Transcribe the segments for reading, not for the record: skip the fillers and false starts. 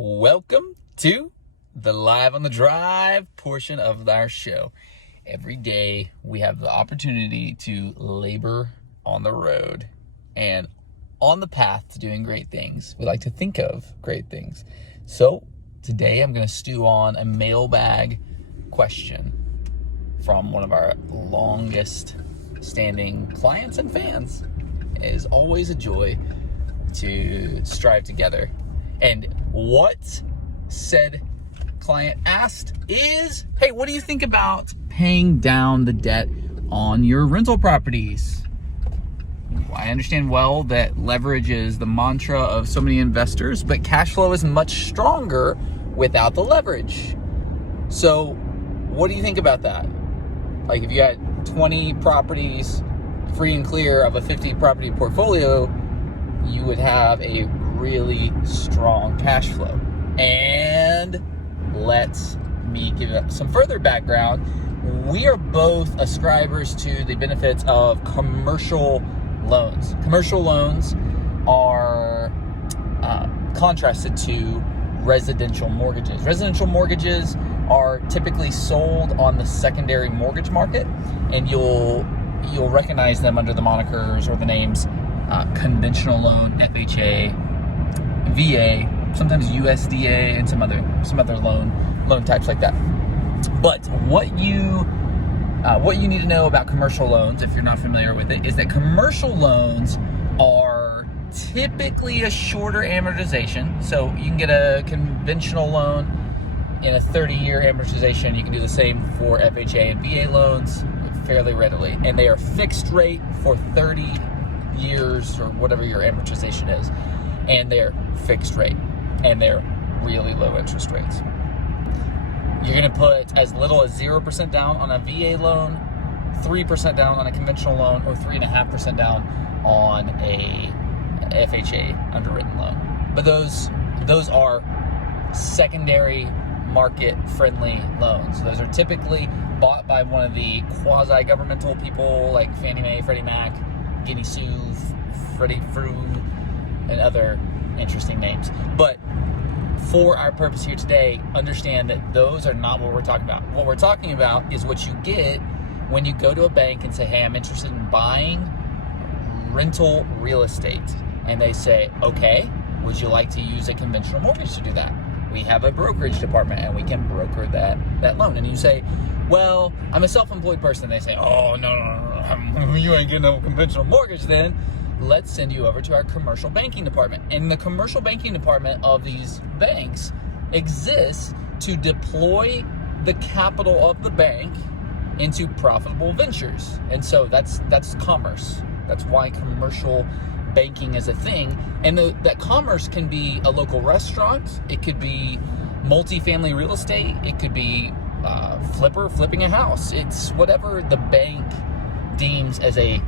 Welcome to the Live on the Drive portion of our show. Every day we have the opportunity to labor on the road and on the path to doing great things. We like to think of great things. So today I'm going to stew on a mailbag question from one of our longest standing clients and fans. It is always a joy to strive together. And what said client asked is, hey, what do you think about paying down the debt on your rental properties? I understand well that leverage is the mantra of so many investors, but cash flow is much stronger without the leverage. So what do you think about that? Like if you had 20 properties free and clear of a 50 property portfolio, you would have a really strong cash flow. And let me give it some further background. We are both ascribers to the benefits of commercial loans. Commercial loans are contrasted to residential mortgages. Residential mortgages are typically sold on the secondary mortgage market, and you'll recognize them under the monikers or the names conventional loan, FHA, VA, sometimes USDA, and some other loan types like that. But what you need to know about commercial loans, if you're not familiar with it, is that commercial loans are typically a shorter amortization. So you can get a conventional loan in a 30-year amortization. You can do the same for FHA and VA loans fairly readily, and they are fixed rate for 30 years or whatever your amortization is, and they're fixed rate, and they're really low interest rates. You're going to put as little as 0% down on a VA loan, 3% down on a conventional loan, or 3.5% down on a FHA underwritten loan. But those are secondary market-friendly loans. Those are typically bought by one of the quasi-governmental people like Fannie Mae, Freddie Mac, Guinea Sue, Freddie Fru, and other interesting names. But for our purpose here today, understand that those are not what we're talking about. What we're talking about is what you get when you go to a bank and say, hey, I'm interested in buying rental real estate. And they say, okay, would you like to use a conventional mortgage to do that? We have a brokerage department and we can broker that loan. And you say, well, I'm a self-employed person. They say, oh, no, you ain't getting a conventional mortgage then. Let's send you over to our commercial banking department. And the commercial banking department of these banks exists to deploy the capital of the bank into profitable ventures. And so that's commerce. That's why commercial banking is a thing. And that commerce can be a local restaurant. It could be multifamily real estate. It could be flipping a house. It's whatever the bank deems as a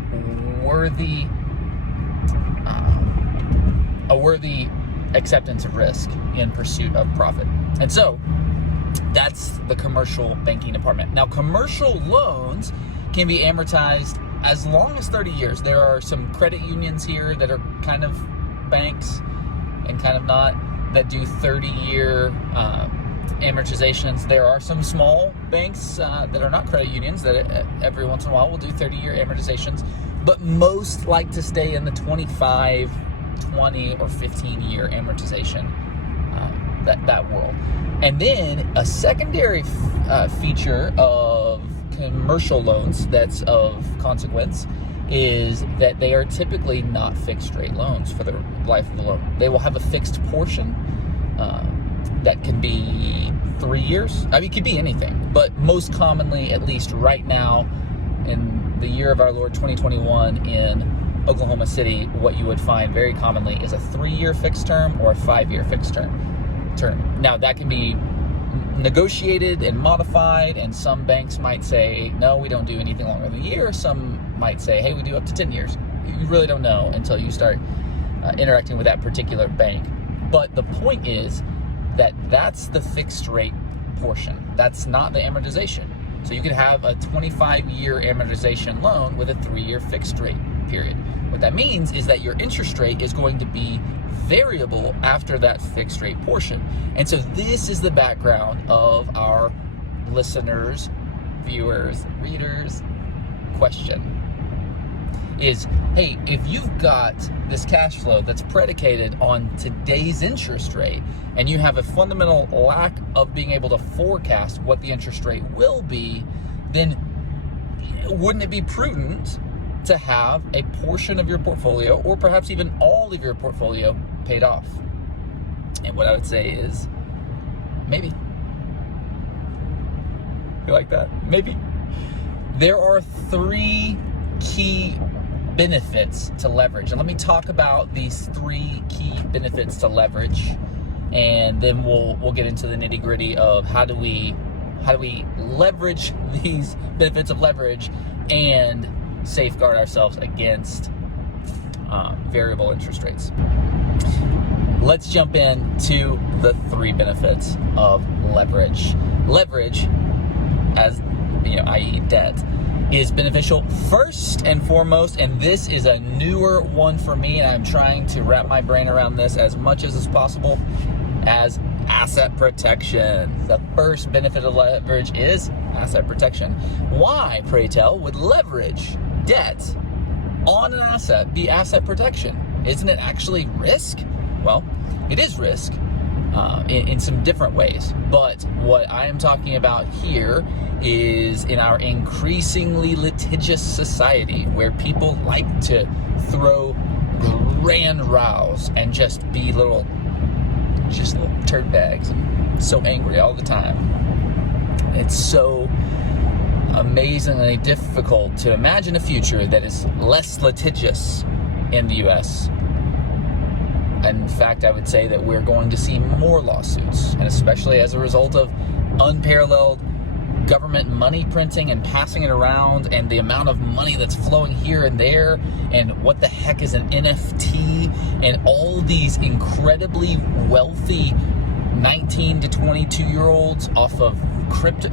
worthy acceptance of risk in pursuit of profit. And so that's the commercial banking department. Now, commercial loans can be amortized as long as 30 years. There are some credit unions here that are kind of banks and kind of not, that do 30-year amortizations. There are some small banks that are not credit unions that every once in a while will do 30-year amortizations, but most like to stay in the 25, 20, or 15-year amortization, that world. And then a secondary feature of commercial loans that's of consequence is that they are typically not fixed rate loans for the life of the loan. They will have a fixed portion that can be 3 years. I mean, it could be anything, but most commonly, at least right now, in the year of our Lord 2021 in Oklahoma City, what you would find very commonly is a 3-year fixed term or a 5-year fixed term. Now, that can be negotiated and modified, and some banks might say, no, we don't do anything longer than a year. Some might say, hey, we do up to 10 years. You really don't know until you start interacting with that particular bank. But the point is that that's the fixed rate portion. That's not the amortization. So you could have a 25-year amortization loan with a 3-year fixed rate period. What that means is that your interest rate is going to be variable after that fixed rate portion. And so this is the background of our listeners, viewers, readers question is, hey, if you've got this cash flow that's predicated on today's interest rate and you have a fundamental lack of being able to forecast what the interest rate will be, then wouldn't it be prudent to have a portion of your portfolio, or perhaps even all of your portfolio, paid off? And what I would say is, maybe. You like that? Maybe. There are 3 key benefits to leverage. And let me talk about these 3 key benefits to leverage, and then we'll get into the nitty-gritty of how do we leverage these benefits of leverage and safeguard ourselves against variable interest rates. Let's jump into the 3 benefits of leverage. Leverage, as i.e. debt, is beneficial first and foremost, and this is a newer one for me, and I'm trying to wrap my brain around this as much as is possible, as asset protection. The first benefit of leverage is asset protection. Why, pray tell, would leverage debt on an asset be asset protection? Isn't it actually risk? Well, it is risk in some different ways, but what I am talking about here is in our increasingly litigious society where people like to throw grand rows and just be little turd bags and so angry all the time. It's so amazingly difficult to imagine a future that is less litigious in the U.S. In fact, I would say that we're going to see more lawsuits, and especially as a result of unparalleled government money printing and passing it around, and the amount of money that's flowing here and there, and what the heck is an NFT, and all these incredibly wealthy 19 to 22 year olds off of crypto.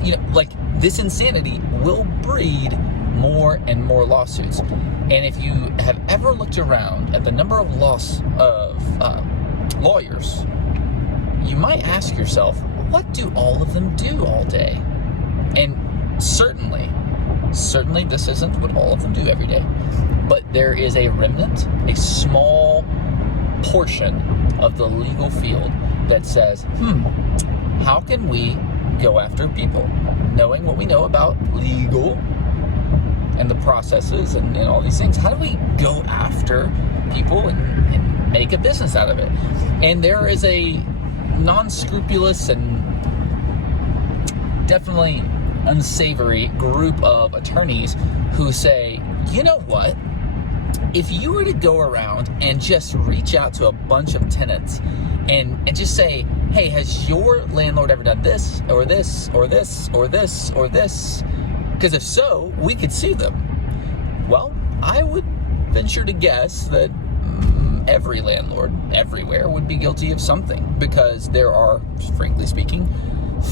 This insanity will breed more and more lawsuits. And if you have ever looked around at the number of lawyers, you might ask yourself, what do all of them do all day? And certainly this isn't what all of them do every day. But there is a remnant, a small portion of the legal field that says, how can we go after people? Knowing what we know about legal and the processes and all these things, how do we go after people and make a business out of it? And there is a non-scrupulous and definitely unsavory group of attorneys who say, you know what? If you were to go around and just reach out to a bunch of tenants and just say, hey, has your landlord ever done this or this or this or this or this? Because if so, we could sue them. Well, I would venture to guess that every landlord everywhere would be guilty of something, because there are, frankly speaking,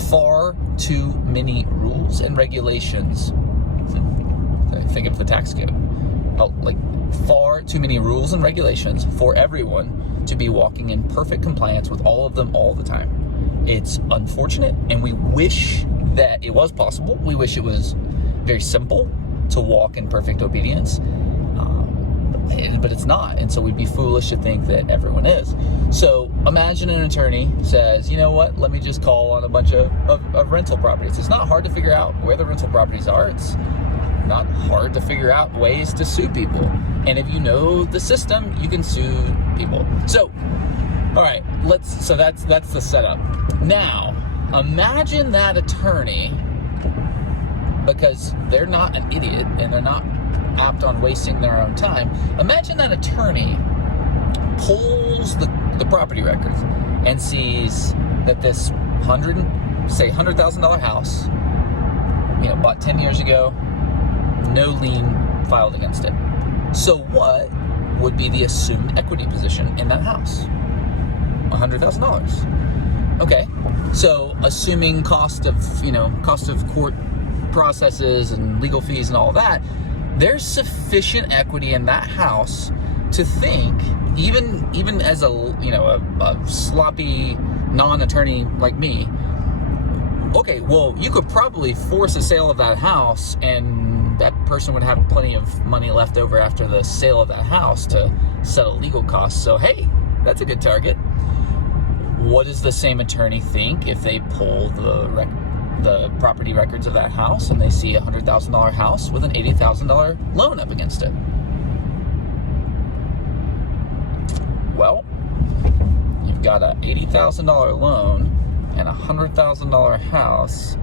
far too many rules and regulations. Think of the tax code. Far too many rules and regulations for everyone to be walking in perfect compliance with all of them all the time. It's unfortunate, and we wish that it was possible. We wish it was very simple to walk in perfect obedience, but it's not, and so we'd be foolish to think that everyone is. So imagine an attorney says, you know what, let me just call on a bunch of rental properties. It's not hard to figure out where the rental properties are. It's not hard to figure out ways to sue people, and if you know the system, you can sue people. So all right, so that's the setup. Now imagine that attorney, because they're not an idiot and they're not apt on wasting their own time. Imagine that attorney pulls the property records and sees that this $100,000 house, bought 10 years ago, no lien filed against it. So what would be the assumed equity position in that house? $100,000. Okay, so assuming cost of court processes and legal fees and all that, there's sufficient equity in that house to think, even as a sloppy non-attorney like me, okay, well, you could probably force a sale of that house, and that person would have plenty of money left over after the sale of that house to settle legal costs. So, hey, that's a good target. What does the same attorney think if they pull the property records of that house and they see a $100,000 house with an $80,000 loan up against it? Well, you've got an $80,000 loan and a $100,000 house,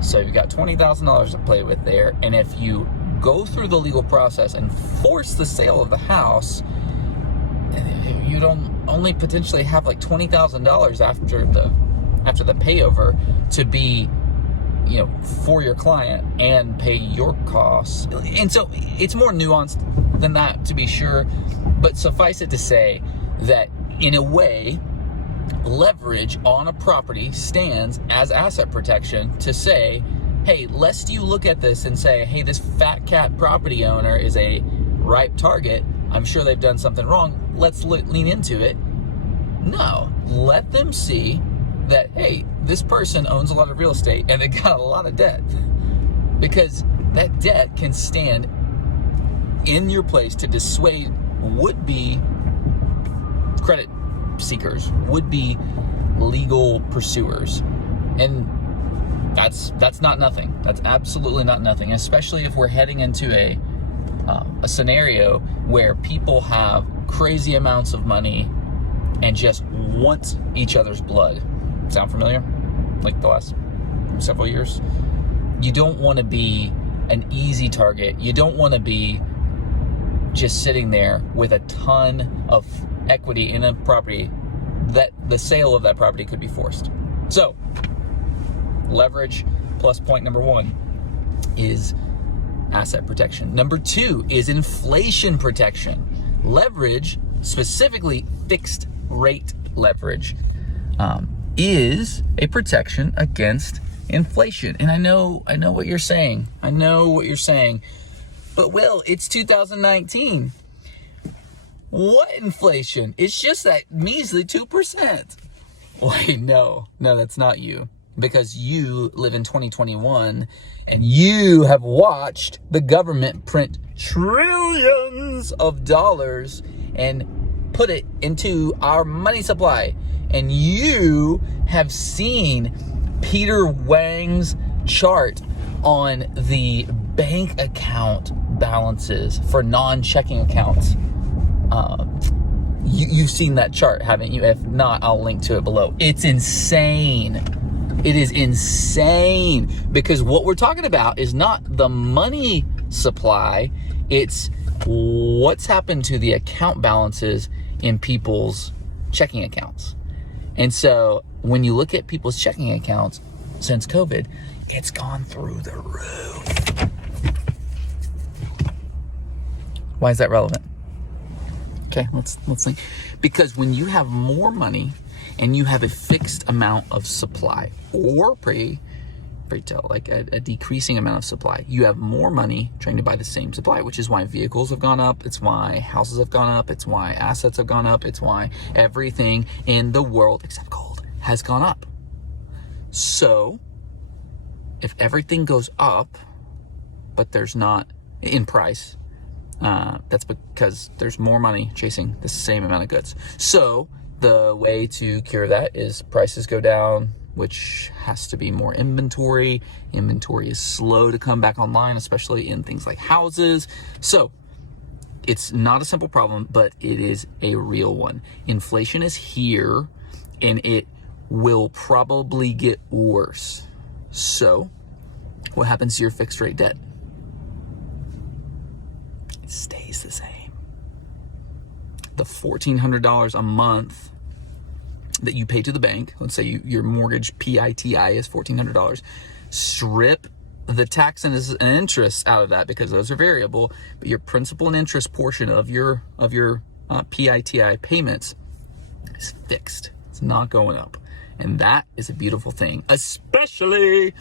so you've got $20,000 to play with there. And if you go through the legal process and force the sale of the house, you don't only potentially have like $20,000 after the payover to be, for your client and pay your costs. And so it's more nuanced than that, to be sure, but suffice it to say that in a way, leverage on a property stands as asset protection to say, hey, lest you look at this and say, hey, this fat cat property owner is a ripe target, I'm sure they've done something wrong, let's lean into it. No, let them see that, hey, this person owns a lot of real estate and they got a lot of debt, because that debt can stand in your place to dissuade would-be credit seekers, would-be legal pursuers. And that's not nothing. That's absolutely not nothing, especially if we're heading into a scenario where people have crazy amounts of money and just want each other's blood. Sound familiar? Like the last several years? You don't want to be an easy target. You don't want to be just sitting there with a ton of equity in a property that the sale of that property could be forced. So, leverage plus point number one is asset protection. Number two is inflation protection. Leverage, specifically fixed rate leverage, is a protection against inflation. And I know what you're saying. But Will, it's 2019. What inflation? It's just that measly 2%. Wait, no, that's not you. Because you live in 2021 and you have watched the government print trillions of dollars and put it into our money supply. And you have seen Peter Wang's chart on the bank account balances for non-checking accounts. You've seen that chart, haven't you? If not, I'll link to it below. It's insane. It is insane, because what we're talking about is not the money supply, it's what's happened to the account balances in people's checking accounts. And so when you look at people's checking accounts since COVID, it's gone through the roof. Why is that relevant? Okay, let's think. Because when you have more money and you have a fixed amount of supply, or like a decreasing amount of supply, you have more money trying to buy the same supply, which is why vehicles have gone up, it's why houses have gone up, it's why assets have gone up, it's why everything in the world except gold has gone up. So if everything goes up, but there's not in price, that's because there's more money chasing the same amount of goods. So the way to cure that is prices go down, which has to be more inventory. Inventory is slow to come back online, especially in things like houses. So it's not a simple problem, but it is a real one. Inflation is here, and it will probably get worse. So what happens to your fixed rate debt? It stays the same. The $1,400 a month that you pay to the bank, let's say your mortgage PITI is $1,400, strip the tax and interest out of that, because those are variable, but your principal and interest portion of your PITI payments is fixed. It's not going up. And that is a beautiful thing, especially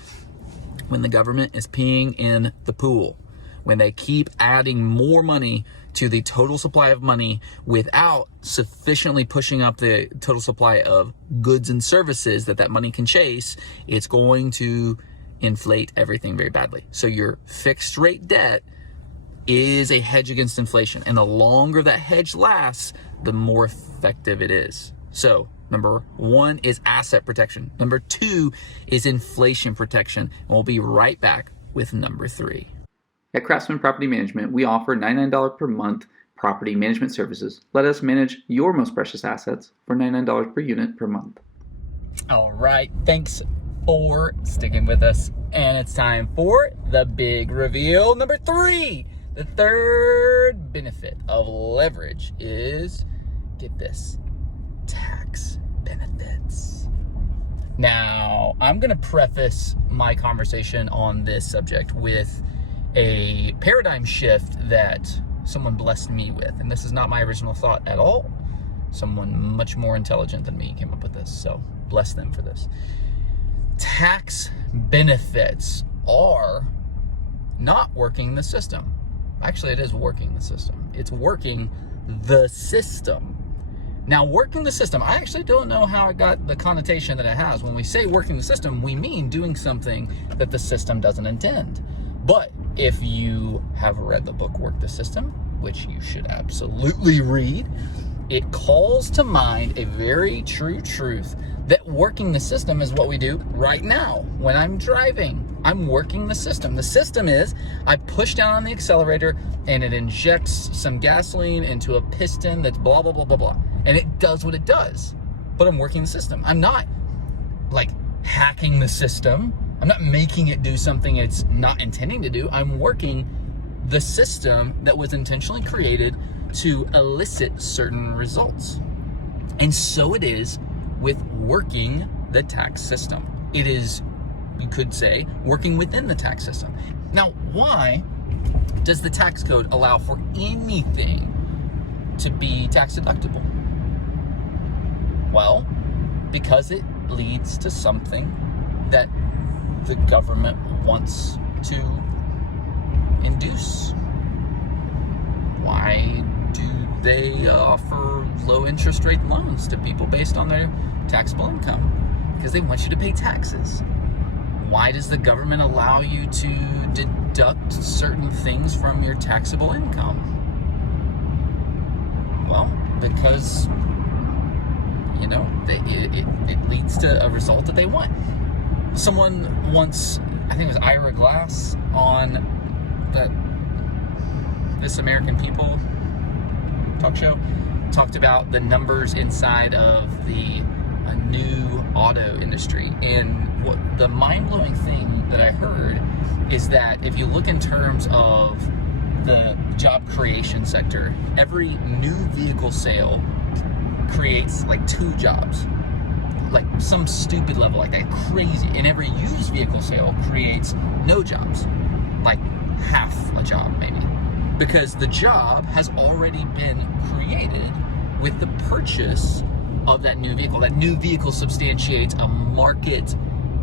when the government is peeing in the pool, when they keep adding more money to the total supply of money without sufficiently pushing up the total supply of goods and services that money can chase, it's going to inflate everything very badly. So your fixed rate debt is a hedge against inflation. And the longer that hedge lasts, the more effective it is. So number 1 is asset protection. Number 2 is inflation protection. And we'll be right back with number 3. At Craftsman Property Management, we offer $99 per month property management services. Let us manage your most precious assets for $99 per unit per month. All right, thanks for sticking with us. And it's time for the big reveal. Number 3, the third benefit of leverage is, get this, tax benefits. Now, I'm going to preface my conversation on this subject with a paradigm shift that someone blessed me with. And this is not my original thought at all. Someone much more intelligent than me came up with this, so bless them for this. Tax benefits are not working the system. Actually, it is working the system. It's working the system. Now, working the system, I actually don't know how it got the connotation that it has. When we say working the system, we mean doing something that the system doesn't intend. But if you have read the book Work the System, which you should absolutely read, it calls to mind a very true truth that working the system is what we do right now. When I'm driving, I'm working the system. The system is I push down on the accelerator and it injects some gasoline into a piston that's blah, blah, blah, blah, blah. And it does what it does, but I'm working the system. I'm not like hacking the system. I'm not making it do something it's not intending to do. I'm working the system that was intentionally created to elicit certain results. And so it is with working the tax system. It is, you could say, working within the tax system. Now, why does the tax code allow for anything to be tax deductible? Well, because it leads to something that the government wants to induce. Why do they offer low interest rate loans to people based on their taxable income? Because they want you to pay taxes. Why does the government allow you to deduct certain things from your taxable income? Well, because, you know, it leads to a result that they want. Someone once, I think it was Ira Glass on that This American People talk show, talked about the numbers inside of the new auto industry. And what the mind-blowing thing that I heard is that if you look in terms of the job creation sector, every new vehicle sale creates like 2 jobs. Like some stupid level like that, crazy. And every used vehicle sale creates no jobs, like half a job maybe, because the job has already been created with the purchase of that new vehicle. That new vehicle substantiates a market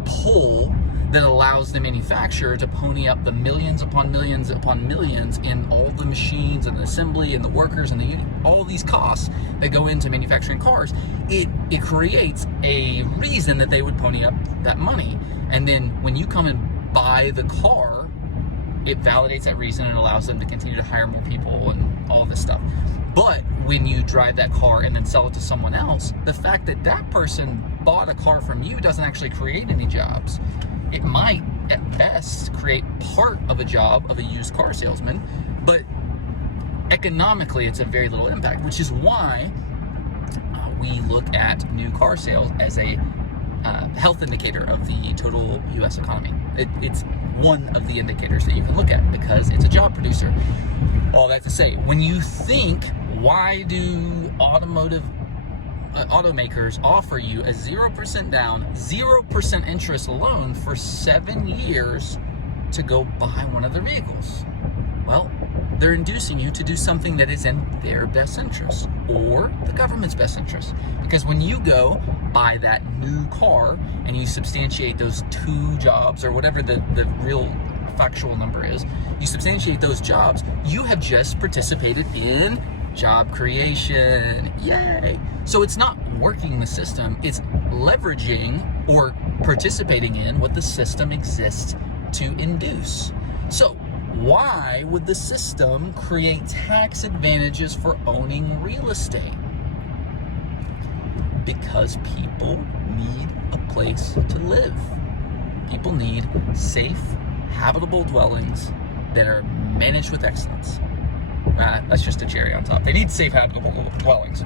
pull that allows the manufacturer to pony up the millions upon millions upon millions in all the machines and the assembly and the workers and all these costs that go into manufacturing cars. It creates a reason that they would pony up that money. And then when you come and buy the car, it validates that reason and allows them to continue to hire more people and all this stuff. But when you drive that car and then sell it to someone else, the fact that that person bought a car from you doesn't actually create any jobs. It might, at best, create part of a job of a used car salesman, but economically it's a very little impact, which is why we look at new car sales as a health indicator of the total U.S. economy. It's one of the indicators that you can look at because it's a job producer. All that to say, when you think, why do automakers offer you a 0% down, 0% interest loan for 7 years to go buy one of their vehicles? Well, they're inducing you to do something that is in their best interest or the government's best interest. Because when you go buy that new car and you substantiate those 2 jobs or whatever the real factual number is, you substantiate those jobs, you have just participated in job creation. Yay! So it's not working the system, it's leveraging or participating in what the system exists to induce. So why would the system create tax advantages for owning real estate? Because people need a place to live. People need safe, habitable dwellings that are managed with excellence. That's just a cherry on top. They need safe, habitable dwellings.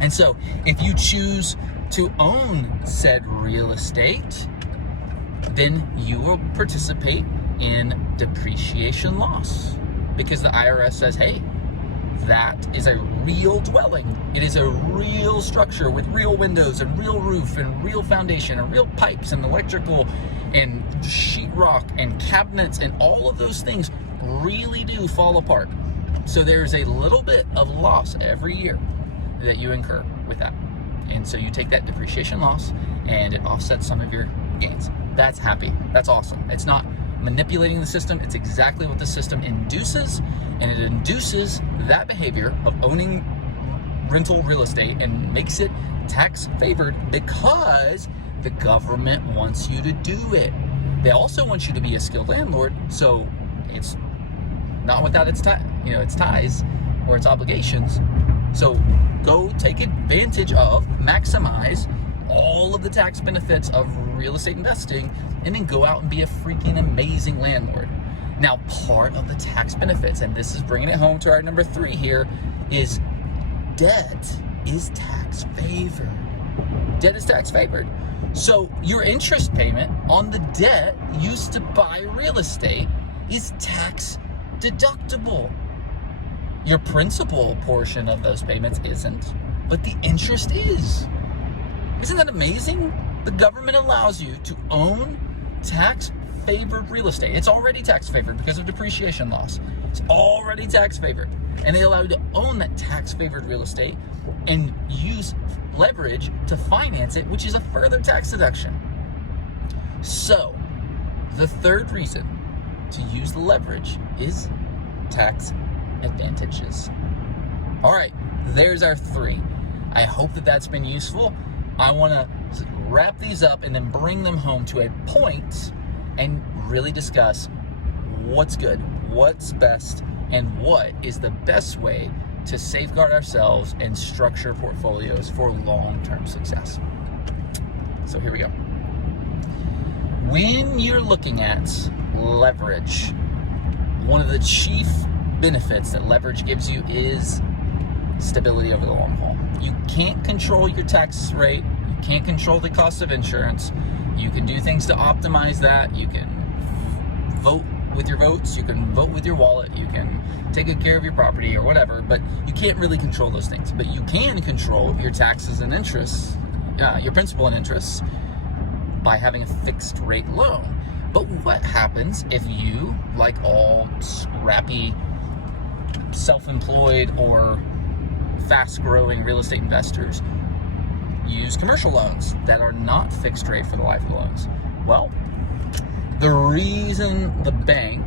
And so if you choose to own said real estate, then you will participate in depreciation loss, because the IRS says, hey, that is a real dwelling. It is a real structure with real windows and real roof and real foundation and real pipes and electrical and sheetrock and cabinets, and all of those things really do fall apart. So there's a little bit of loss every year that you incur with that. And so you take that depreciation loss and it offsets some of your gains. That's happy. That's awesome. It's not manipulating the system. It's exactly what the system induces, and it induces that behavior of owning rental real estate and makes it tax favored because the government wants you to do it. They also want you to be a skilled landlord, so it's not without its ties or its obligations. So go take advantage of, maximize all of the tax benefits of real estate investing, and then go out and be a freaking amazing landlord. Now, part of the tax benefits, and this is bringing it home to our number 3 here, is debt is tax favored. Debt is tax favored. So your interest payment on the debt used to buy real estate is tax deductible. Your principal portion of those payments isn't, but the interest is. Isn't that amazing? The government allows you to own tax-favored real estate. It's already tax-favored because of depreciation loss. It's already tax-favored. And they allow you to own that tax-favored real estate and use leverage to finance it, which is a further tax deduction. So, the third reason to use the leverage is tax advantages. All right, there's our 3. I hope that that's been useful. I want to wrap these up and then bring them home to a point and really discuss what's good, what's best, and what is the best way to safeguard ourselves and structure portfolios for long-term success. So here we go. When you're looking at leverage, one of the chief benefits that leverage gives you is stability over the long haul. You can't control your tax rate. You can't control the cost of insurance. You can do things to optimize that. You can vote with your votes. You can vote with your wallet. You can take good care of your property or whatever, but you can't really control those things. But you can control your taxes and interests, your principal and interests, by having a fixed rate loan. But what happens if you, like all scrappy, self-employed or fast-growing real estate investors, use commercial loans that are not fixed rate for the life of the loans? Well, the reason the bank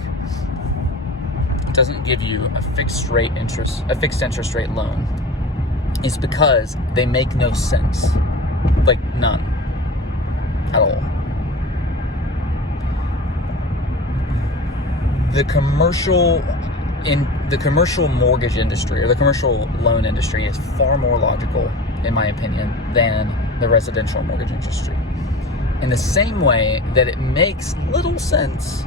doesn't give you a fixed interest rate loan is because they make no sense. Like none at all. The commercial mortgage industry or the commercial loan industry is far more logical, in my opinion, than the residential mortgage industry. In the same way that it makes little sense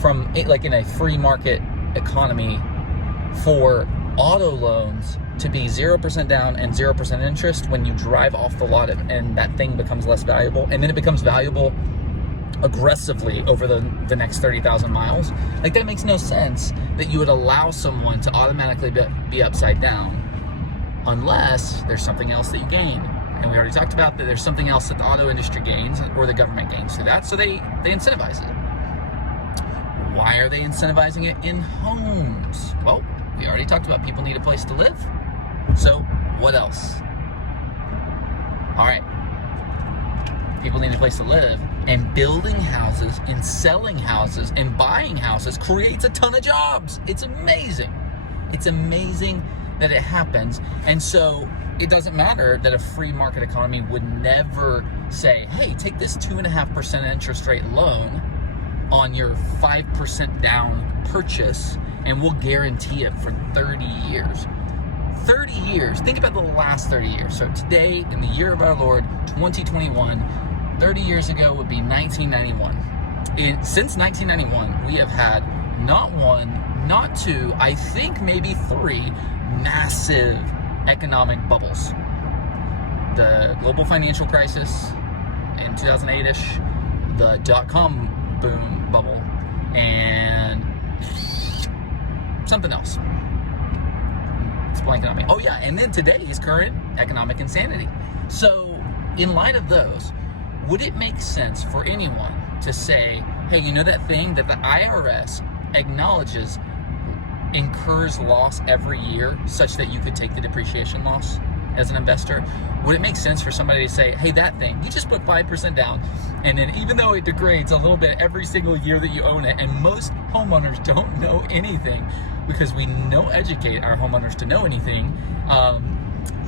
from it, like in a free market economy, for auto loans to be 0% down and 0% interest when you drive off the lot and that thing becomes less valuable, and then it becomes valuable aggressively over the next 30,000 miles. Like, that makes no sense that you would allow someone to automatically be upside down unless there's something else that you gain. And we already talked about that there's something else that the auto industry gains or the government gains through that, so they incentivize it. Why are they incentivizing it in homes? Well, we already talked about people need a place to live. So what else? All right. People need a place to live. And building houses and selling houses and buying houses creates a ton of jobs. It's amazing. It's amazing that it happens. And so it doesn't matter that a free market economy would never say, hey, take this 2.5% interest rate loan on your 5% down purchase and we'll guarantee it for 30 years. 30 years. Think about the last 30 years. So today, in the year of our Lord, 2021, 30 years ago would be 1991. Since 1991, we have had not one, not two, I think maybe three massive economic bubbles. The global financial crisis in 2008-ish, the dot-com boom bubble, and something else. It's blanking on me. Oh yeah, and then today's current economic insanity. So in light of those, would it make sense for anyone to say, hey, you know that thing that the IRS acknowledges incurs loss every year such that you could take the depreciation loss as an investor? Would it make sense for somebody to say, hey, that thing, you just put 5% down, and then even though it degrades a little bit every single year that you own it, and most homeowners don't know anything because we don't educate our homeowners to know anything,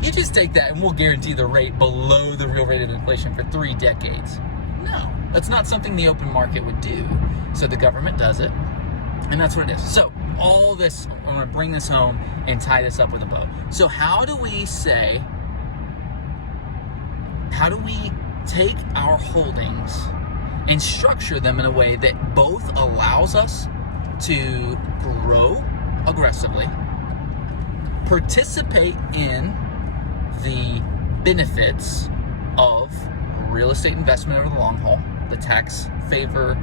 you just take that and we'll guarantee the rate below the real rate of inflation for 3 decades. No, that's not something the open market would do. So the government does it, and that's what it is. So all this, I'm gonna bring this home and tie this up with a bow. So how do we take our holdings and structure them in a way that both allows us to grow aggressively, participate in the benefits of real estate investment over the long haul, the tax favor,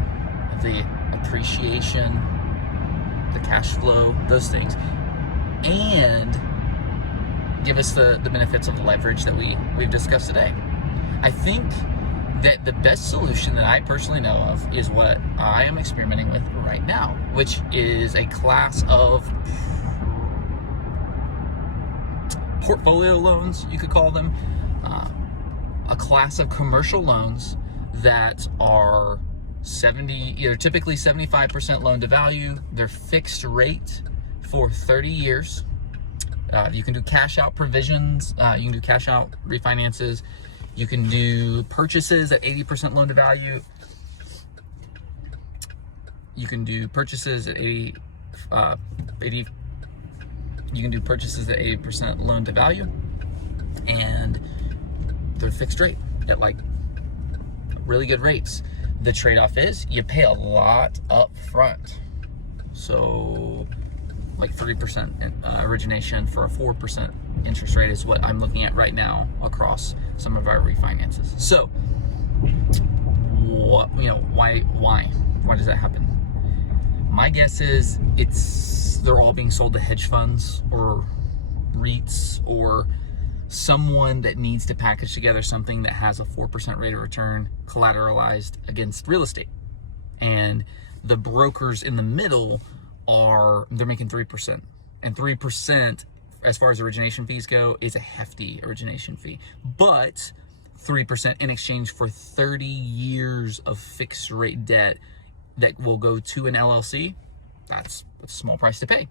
the appreciation, the cash flow, those things, and give us the benefits of leverage that we've discussed today? I think that the best solution that I personally know of is what I am experimenting with right now, which is a class of portfolio loans, you could call them, a class of commercial loans that are typically 75% loan to value. They're fixed rate for 30 years. You can do cash out provisions. You can do cash out refinances. You can do purchases at 80% loan to value. You can do purchases at 80. You can do purchases at 80% loan to value, and they're fixed rate at like really good rates. The trade-off is you pay a lot up front. So like 30% origination for a 4% interest rate is what I'm looking at right now across some of our refinances. So why does that happen? My guess is they're all being sold to hedge funds or REITs or someone that needs to package together something that has a 4% rate of return collateralized against real estate. And the brokers in the middle they're making 3%. And 3%, as far as origination fees go, is a hefty origination fee. But 3% in exchange for 30 years of fixed rate debt that will go to an LLC, that's a small price to pay.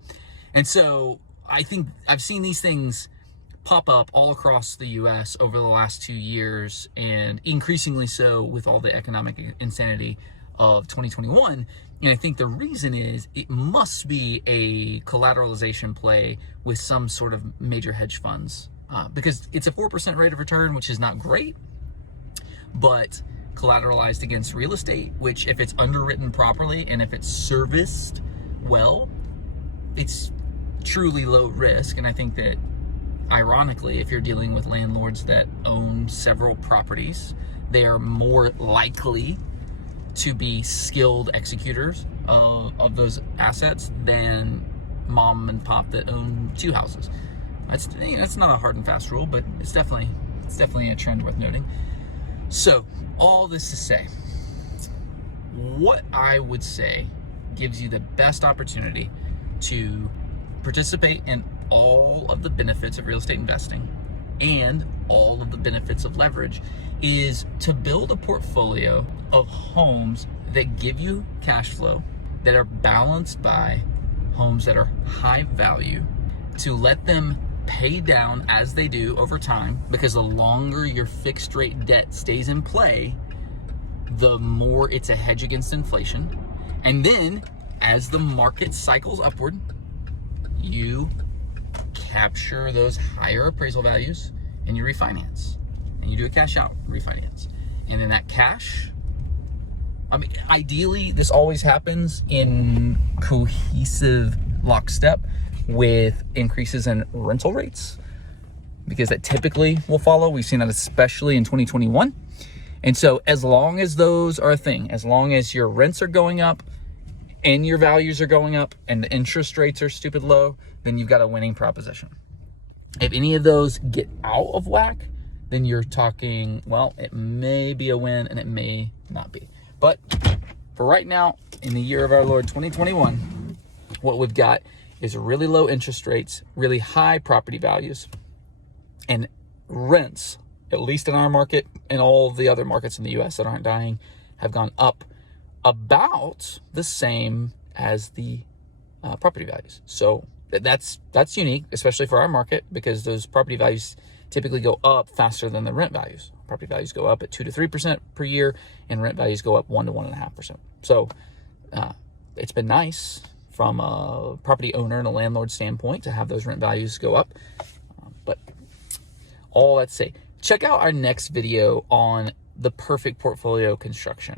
And so I think I've seen these things pop up all across the US over the last 2 years, and increasingly so with all the economic insanity of 2021. And I think the reason is it must be a collateralization play with some sort of major hedge funds, because it's a 4% rate of return, which is not great, but collateralized against real estate, which if it's underwritten properly and if it's serviced well, it's truly low risk. And I think that ironically, if you're dealing with landlords that own several properties, they are more likely to be skilled executors of those assets than mom and pop that own 2 houses. That's not a hard and fast rule, but it's definitely a trend worth noting. So all this to say, what I would say gives you the best opportunity to participate in all of the benefits of real estate investing and all of the benefits of leverage is to build a portfolio of homes that give you cash flow, that are balanced by homes that are high value, to let them pay down as they do over time, because the longer your fixed rate debt stays in play, the more it's a hedge against inflation. And then as the market cycles upward, you capture those higher appraisal values and you refinance, and you do a cash out refinance. And then that cash, I mean, ideally this always happens in cohesive lockstep with increases in rental rates, because that typically will follow. We've seen that especially in 2021. And so as long as those are a thing, as long as your rents are going up and your values are going up and the interest rates are stupid low, then you've got a winning proposition. If any of those get out of whack, then you're talking, well, it may be a win and it may not be. But for right now, in the year of our Lord 2021, what we've got is really low interest rates, really high property values, and rents, at least in our market and all the other markets in the US that aren't dying, have gone up about the same as the property values. So that's unique, especially for our market, because those property values typically go up faster than the rent values. Property values go up at 2 to 3% per year, and rent values go up 1 to 1.5%. So it's been nice from a property owner and a landlord standpoint to have those rent values go up. But all that to say, check out our next video on the perfect portfolio construction.